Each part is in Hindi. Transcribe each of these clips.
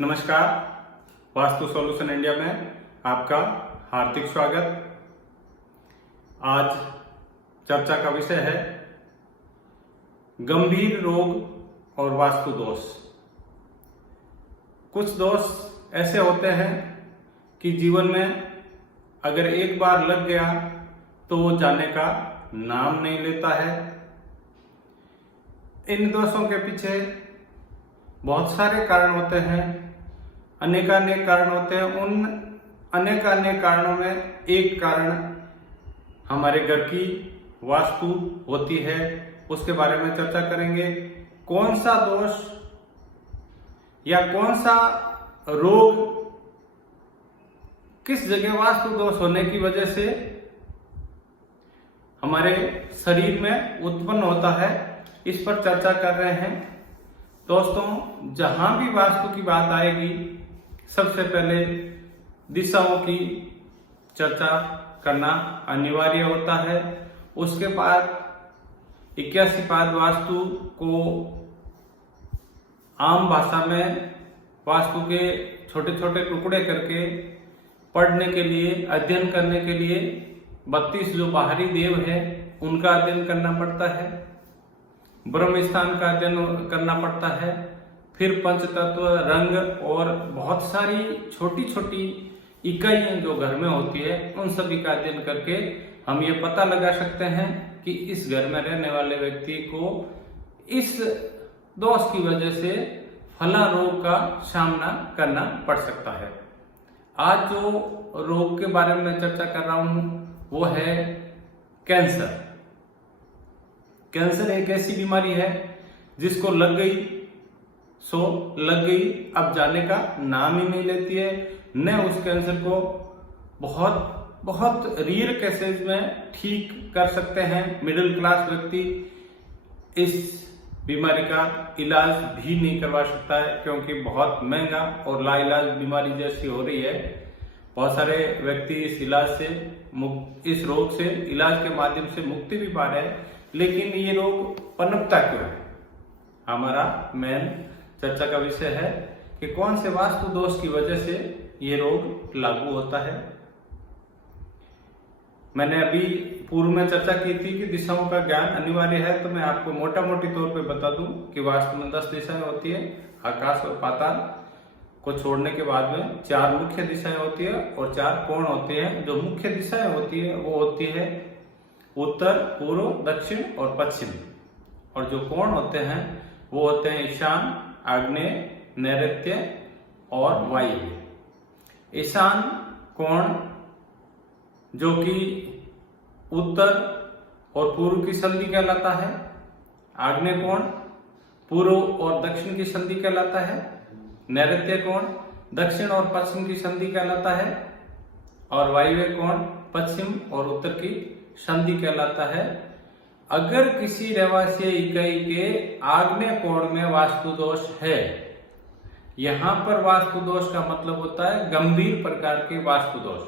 नमस्कार, वास्तु सॉल्यूशन इंडिया में आपका हार्दिक स्वागत। आज चर्चा का विषय है गंभीर रोग और वास्तु दोष। कुछ दोष ऐसे होते हैं कि जीवन में अगर एक बार लग गया तो वो जाने का नाम नहीं लेता है। इन दोषों के पीछे बहुत सारे कारण होते हैं, अनेकानेक कारण होते हैं। उन अनेकानेक कारणों में एक कारण हमारे घर की वास्तु होती है, उसके बारे में चर्चा करेंगे। कौन सा दोष या कौन सा रोग किस जगह वास्तु दोष होने की वजह से हमारे शरीर में उत्पन्न होता है, इस पर चर्चा कर रहे हैं। दोस्तों, जहां भी वास्तु की बात आएगी सबसे पहले दिशाओं की चर्चा करना अनिवार्य होता है। उसके बाद 81 पाद वास्तु को आम भाषा में वास्तु के छोटे छोटे टुकड़े करके पढ़ने के लिए, अध्ययन करने के लिए 32 जो बाहरी देव है उनका अध्ययन करना पड़ता है, ब्रह्म स्थान का अध्ययन करना पड़ता है, फिर पंचतत्व, रंग और बहुत सारी छोटी छोटी इकाइयां जो घर में होती है उन सभी का अध्ययन करके हम ये पता लगा सकते हैं कि इस घर में रहने वाले व्यक्ति को इस दोष की वजह से फला रोग का सामना करना पड़ सकता है। आज जो रोग के बारे में चर्चा कर रहा हूं वो है कैंसर। कैंसर एक ऐसी बीमारी है जिसको लग गई सो लग गई, अब जाने का नाम ही नहीं लेती है। न उस कैंसर को बहुत बहुत रेयर केसेस में ठीक कर सकते हैं मिडिल क्लास व्यक्ति। इस बीमारी का इलाज भी नहीं करवा सकता है क्योंकि बहुत महंगा और लाइलाज बीमारी जैसी हो रही है। बहुत सारे व्यक्ति इस इलाज से इस रोग से इलाज के माध्यम से मुक्ति भी पा रहे हैं, लेकिन ये रोग पनपता क्यों है? हमारा मेन चर्चा का विषय है कि कौन से वास्तु दोष की वजह से ये रोग लागू होता है। मैंने अभी पूर्व में चर्चा की थी कि दिशाओं का ज्ञान अनिवार्य है, तो मैं आपको मोटा मोटी तौर पे बता दूं कि वास्तु में 10 दिशाएं होती है। आकाश और पाताल को छोड़ने के बाद में 4 मुख्य दिशाएं होती है और 4 कोण होते हैं। जो मुख्य दिशाएं होती है वो होती है उत्तर, पूर्व, दक्षिण और पश्चिम, और जो कोण होते हैं वो होते हैं ईशान, आग्नेय, नैऋत्य और वायव्य। ईशान कोण जो कि उत्तर और पूर्व की संधि कहलाता है, आग्नेय कोण पूर्व और दक्षिण की संधि कहलाता है, नैऋत्य कोण दक्षिण और पश्चिम की संधि कहलाता है, और वायव्य कोण पश्चिम और उत्तर की संधि कहलाता है। अगर किसी रहवासी इकाई के आग्नेय कोण में वास्तु दोष है, यहां पर वास्तु दोष का मतलब होता है गंभीर प्रकार के वास्तु दोष।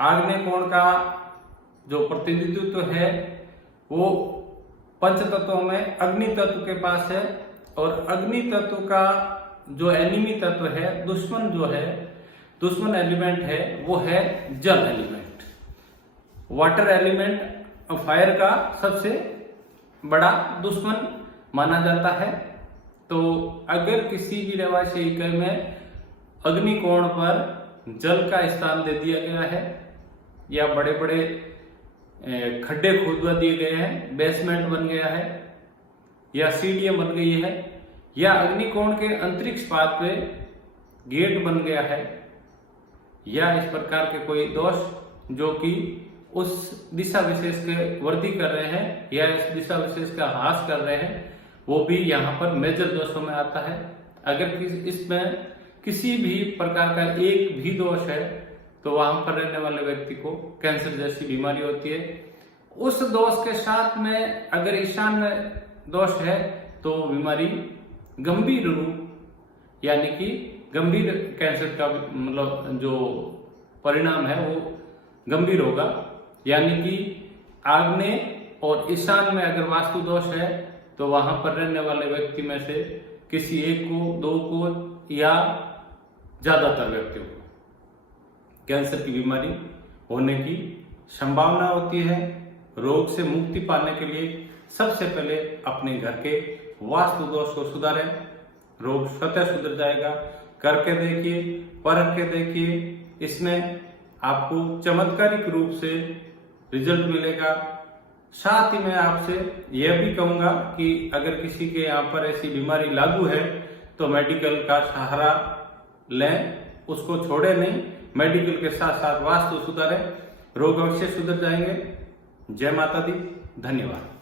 आग्नेय कोण का जो प्रतिनिधित्व है वो पंच तत्वों में अग्नि तत्व के पास है, और अग्नि तत्व का जो एनिमी तत्व है, दुश्मन जो है, दुश्मन एलिमेंट है वो है जल एलिमेंट। वाटर एलिमेंट फायर का सबसे बड़ा दुश्मन माना जाता है। तो अगर किसी भी रहवासी इकाई में अग्नि कोण पर जल का स्थान दे दिया गया है, या बड़े बड़े खड्डे खोदवा दिए गए हैं, बेसमेंट बन गया है, या सीढ़ियां बन गई है, या अग्नि कोण के अंतरिक्ष पाद पे गेट बन गया है, या इस प्रकार के कोई दोष जो कि उस दिशा विशेष के वृद्धि कर रहे हैं या इस दिशा विशेष का ह्रास कर रहे हैं, वो भी यहाँ पर मेजर दोषों में आता है। अगर इसमें किसी भी प्रकार का एक भी दोष है तो वहां पर रहने वाले व्यक्ति को कैंसर जैसी बीमारी होती है। उस दोष के साथ में अगर ईशान्य दोष है तो बीमारी गंभीर रूप यानी कि गंभीर कैंसर का मतलब जो परिणाम है वो गंभीर होगा। यानी कि आग्नेय और ईशान में अगर वास्तु दोष है तो वहां पर रहने वाले व्यक्ति में से किसी एक को, दो को या ज्यादातर व्यक्तियों को कैंसर की बीमारी होने की संभावना होती है। रोग से मुक्ति पाने के लिए सबसे पहले अपने घर के वास्तु दोष को सुधारें, रोग स्वतः सुधर जाएगा। करके देखिए, परख के देखिए, इसमें आपको चमत्कारिक रूप से रिजल्ट मिलेगा। साथ ही मैं आपसे यह भी कहूंगा कि अगर किसी के यहाँ पर ऐसी बीमारी लागू है तो मेडिकल का सहारा लें, उसको छोड़े नहीं, मेडिकल के साथ साथ वास्तु सुधारें, रोग अवश्य सुधर जाएंगे। जय माता दी, धन्यवाद।